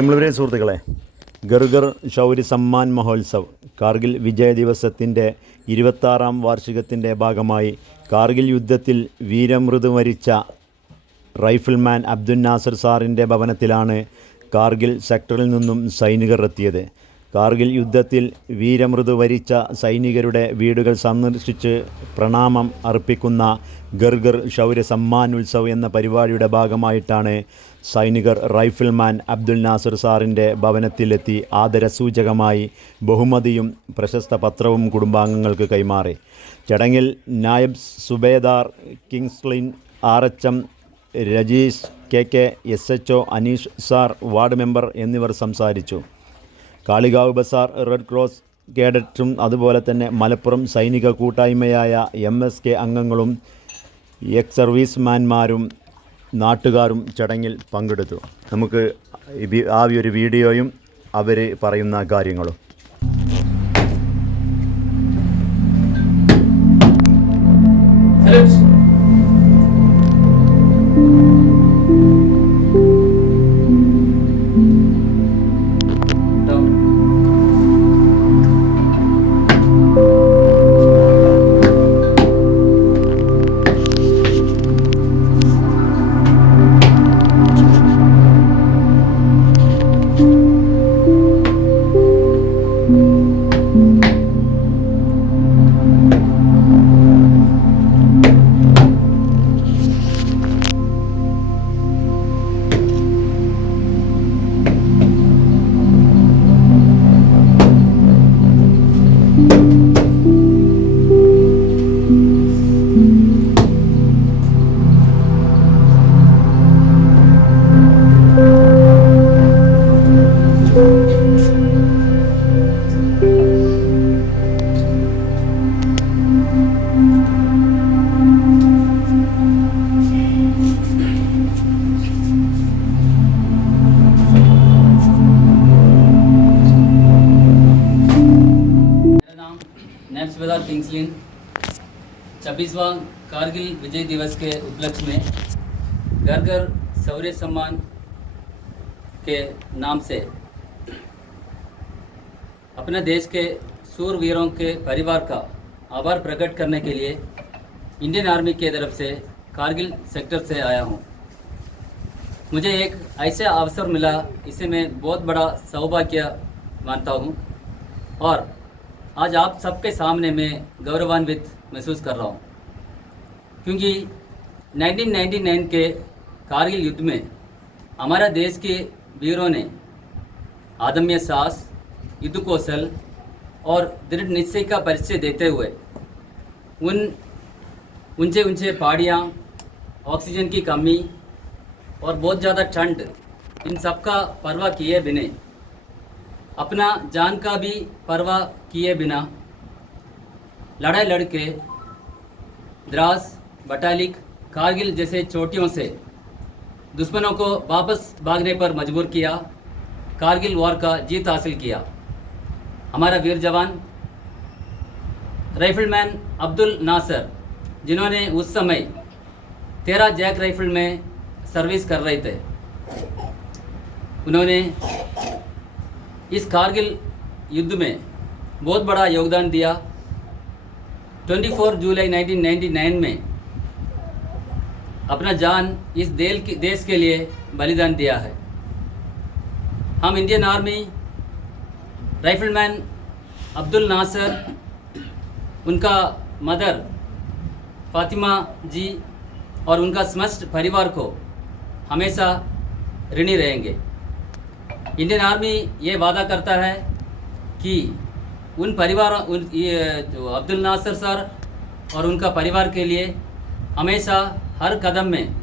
പ്രിയമുള്ളവരെ സുഹൃത്തുക്കളെ ഗർഗർ ശൗര്യ സമ്മാൻ മഹോത്സവ് കാർഗിൽ വിജയ ദിവസത്തിന്റെ ഇരുപത്താറാം വാർഷികത്തിന്റെ ഭാഗമായി കാർഗിൽ യുദ്ധത്തിൽ വീരമൃതു മരിച്ച റൈഫിൾമാൻ അബ്ദുൽ നാസർ സാറിന്റെ ഭവനത്തിലാണ് കാർഗിൽ സെക്ടറിൽ നിന്നും സൈനികർ എത്തിയത്. കാർഗിൽ യുദ്ധത്തിൽ വീരമൃതു വരിച്ച സൈനികരുടെ വീടുകൾ സന്ദർശിച്ച് പ്രണാമം അർപ്പിക്കുന്ന ഗർഗർ ശൗര്യ സമ്മാൻ ഉത്സവ് എന്ന പരിപാടിയുടെ ഭാഗമായിട്ടാണ് സൈനികർ റൈഫിൾമാൻ അബ്ദുൽ നാസർ സാറിന്റെ ഭവനത്തിലെത്തി ആദരസൂചകമായി ബഹുമതിയും പ്രശസ്ത പത്രവും കുടുംബാംഗങ്ങൾക്ക് കൈമാറി. ചടങ്ങിൽ Naib Subedar Kingslin R H M Rajeesh K K S H O Aneesh sir ward member എന്നിവർ സംസാരിച്ചു. കാളികാവ് ബസാർ റെഡ് ക്രോസ് കേഡറ്റും അതുപോലെ തന്നെ മലപ്പുറം സൈനിക കൂട്ടായ്മയായ എം എസ് കെ അംഗങ്ങളും എക്സ് സർവീസ്മാൻമാരും നാട്ടുകാരും ചടങ്ങിൽ പങ്കെടുത്തു. നമുക്ക് ആ ഒരു വീഡിയോയും അവർ പറയുന്ന കാര്യങ്ങളും. किंग्सलिन छब्बीसवां कारगिल विजय दिवस के उपलक्ष्य में घर घर शौर्य सम्मान के नाम से अपने देश के सूर वीरों के परिवार का आभार प्रकट करने के लिए इंडियन आर्मी की तरफ़ से कारगिल सेक्टर से आया हूँ। मुझे एक ऐसा अवसर मिला, इसे मैं बहुत बड़ा सौभाग्य मानता हूँ। और आज आप सबके सामने मैं गौरवान्वित महसूस कर रहा हूँ। क्योंकि 1999 के कारगिल युद्ध में हमारा देश के वीरों ने आदम्य साहस युद्ध कौशल और दृढ़ निश्चय का परिचय देते हुए उन ऊँचे ऊँचे पहाड़ियाँ, ऑक्सीजन की कमी और बहुत ज़्यादा ठंड इन सब का परवाह किए बिना अपना जान का भी परवाह किए बिना लड़ाई लड़के द्रास, बटालिक, कारगिल जैसे चोटियों से दुश्मनों को वापस भागने पर मजबूर किया, कारगिल वॉर का जीत हासिल किया। हमारा वीर जवान, राइफलमैन अब्दुल नासर, जिन्होंने उस समय तेरह जैक राइफल में सर्विस कर रहे थे। उन्होंने इस कारगिल युद्ध में बहुत बड़ा योगदान दिया। 24 जुलाई 1999 में अपना जान इस देल की, देश के लिए बलिदान दिया है। हम Indian army rifleman Abdul Nasar, उनका मदर फातिमा जी और उनका समस्त परिवार को हमेशा ऋणी रहेंगे। इंडियन आर्मी ये वादा करता है कि उन परिवार, उन ये जो अब्दुल नासर सर और उनका परिवार के लिए हमेशा हर कदम में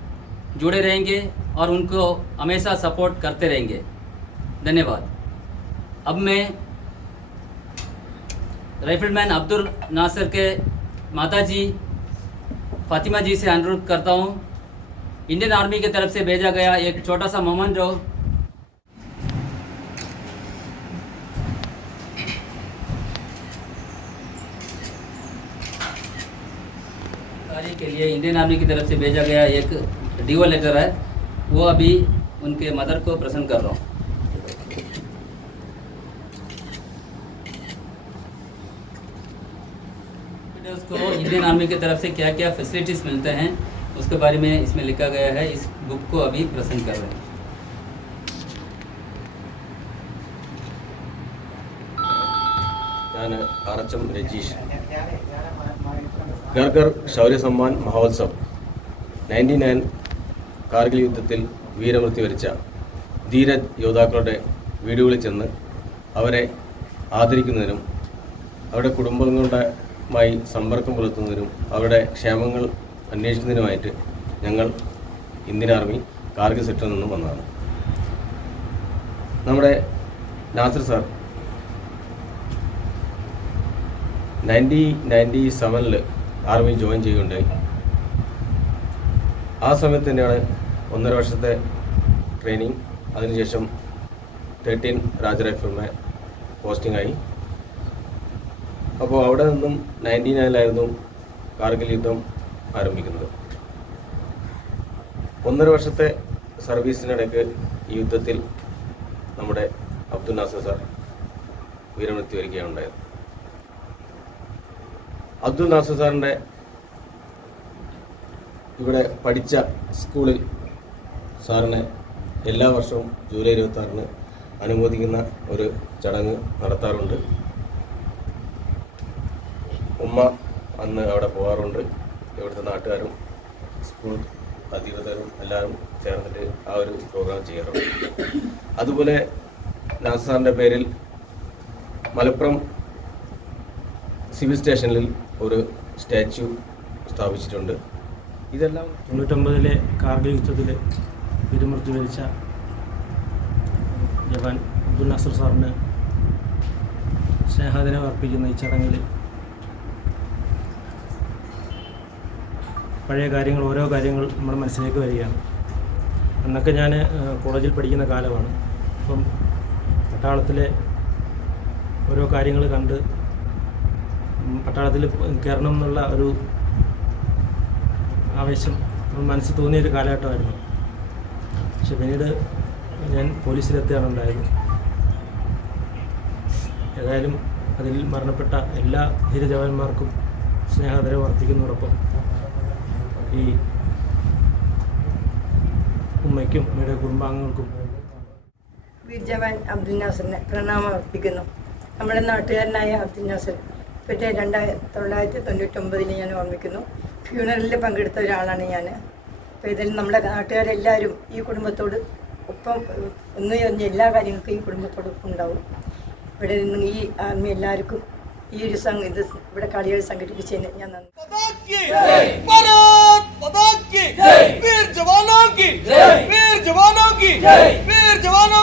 जुड़े रहेंगे और उनको हमेशा सपोर्ट करते रहेंगे। धन्यवाद। अब मैं राइफलमैन अब्दुल नासर के माता जी फातिमा जी से अनुरोध करता हूँ। इंडियन आर्मी की तरफ़ से भेजा गया एक छोटा सा मोमन जो जानकारी के लिए इंडियन आर्मी की तरफ़ से भेजा गया एक डीओ लेटर है। वो अभी उनके मदर को प्रसन्न कर रहा हूँ। को इंडियन आर्मी की तरफ़ से क्या क्या फैसिलिटीज़ मिलते हैं, उसके बारे में इसमें लिखा गया है। इस बुक को अभी प्रसन्न कर रहे हैं। ഞാൻ ആർ എച്ച് ഗർഗർ ശൗര്യ സമ്മാൻ മഹോത്സവ്. നയന്റി നയൻ കാർഗിൽ യുദ്ധത്തിൽ വീരമൃത്യു വരിച്ച ധീര യോദ്ധാക്കളുടെ വീടുകളിൽ ചെന്ന് അവരെ ആദരിക്കുന്നതിനും അവരുടെ കുടുംബങ്ങളുമായി സമ്പർക്കം പുലർത്തുന്നതിനും അവരുടെ ക്ഷേമങ്ങൾ അന്വേഷിക്കുന്നതിനുമായിട്ട് ഞങ്ങൾ ഇന്ത്യൻ ആർമി കാർഗിൽ സെക്ടറിൽ നിന്നും വന്നതാണ്. നമ്മുടെ നാസർ സാർ നയന്റി നയന്റി സെവനിൽ ആർമിയിൽ ജോയിൻ ചെയ്യുകയുണ്ടായി. ആ സമയത്ത് തന്നെയാണ് ഒന്നര വർഷത്തെ ട്രെയിനിങ് അതിനുശേഷം തേർട്ടീൻ രാജ പോസ്റ്റിംഗ് ആയി. അപ്പോൾ അവിടെ നിന്നും നയന്റി നയനിലായിരുന്നു കാർഗിൽ യുദ്ധം ആരംഭിക്കുന്നത്. ഒന്നര വർഷത്തെ സർവീസിനിടയ്ക്ക് ഈ യുദ്ധത്തിൽ നമ്മുടെ അബ്ദുൽ നാസർ സാർ വീരമൃത്യു വരികയാണ് ഉണ്ടായത് അബ്ദുൽ നാസർ സാറിന്റെ ഇവിടെ പഠിച്ച സ്കൂളിൽ സാറിനെ എല്ലാ വർഷവും ജൂലൈ ഇരുപത്തി ആറിന് അനുമോദിക്കുന്ന ഒരു ചടങ്ങ് നടത്താറുണ്ട്. ഉമ്മ അന്ന് അവിടെ പോകാറുണ്ട് ഇവിടുത്തെ നാട്ടുകാരും സ്കൂൾ അധികൃതരും എല്ലാവരും ചേർന്നിട്ട് ആ ഒരു പ്രോഗ്രാം ചെയ്യാറുണ്ട്. അതുപോലെ നാസാറിന്റെ സാറിന്റെ പേരിൽ മലപ്പുറം സിവിൽ സ്റ്റേഷനിൽ ഒരു സ്റ്റാച്യു സ്ഥാപിച്ചിട്ടുണ്ട്. ഇതെല്ലാം തൊണ്ണൂറ്റൊമ്പതിലെ കാർഗിൽ യുദ്ധത്തിൽ വീരമൃത്യു വരിച്ച ജവാൻ അബ്ദുൽ നാസർ സാറിന് സ്നേഹാദരം അർപ്പിക്കുന്ന ഈ ചടങ്ങിൽ പഴയ കാര്യങ്ങൾ ഓരോ കാര്യങ്ങൾ നമ്മുടെ മനസ്സിലേക്ക് വരികയാണ്. അന്നൊക്കെ ഞാൻ കോളേജിൽ പഠിക്കുന്ന കാലമാണ്. അപ്പം പട്ടാളത്തിലെ ഓരോ കാര്യങ്ങൾ കണ്ട് പട്ടാളത്തിൽ കയറണം എന്നുള്ള ഒരു ആവേശം മനസ്സിൽ തോന്നിയൊരു കാലഘട്ടമായിരുന്നു. പക്ഷെ പിന്നീട് ഞാൻ പോലീസിലെത്തുകയാണ് ഉണ്ടായത് ഏതായാലും അതിൽ മരണപ്പെട്ട എല്ലാ ധീരജവാന്മാർക്കും സ്നേഹതരം വർദ്ധിക്കുന്നതോടൊപ്പം ഈ ഉമ്മയ്ക്കും ഇവിടെ കുടുംബാംഗങ്ങൾക്കും വീർ ജവാൻ അബ്ദുൽ നാസറിനെ പ്രണാമം അർപ്പിക്കുന്നു. നമ്മുടെ നാട്ടുകാരനായ അബ്ദുൽ നാസർ മറ്റേ രണ്ടായിരത്തി തൊള്ളായിരത്തി തൊണ്ണൂറ്റൊമ്പതിൽ ഞാൻ ഓർമ്മിക്കുന്നു. ഫ്യൂണറലിൽ പങ്കെടുത്ത ഒരാളാണ് ഞാൻ അപ്പോൾ ഇതിൽ നമ്മുടെ നാട്ടുകാരെല്ലാവരും ഈ കുടുംബത്തോട് ഒപ്പം ഒന്ന് ഒന്ന് എല്ലാ കാര്യങ്ങൾക്കും ഈ കുടുംബത്തോടൊപ്പം ഉണ്ടാവും. ഇവിടെ നിന്ന് ഈ ആർമി എല്ലാവർക്കും ഈ ഒരു സംഘം ഇത് ഇവിടെ കളികൾ സംഘടിപ്പിച്ചതിന് ഞാൻ നന്ദി. ജവാനോ ജവാനോ ജവാനോ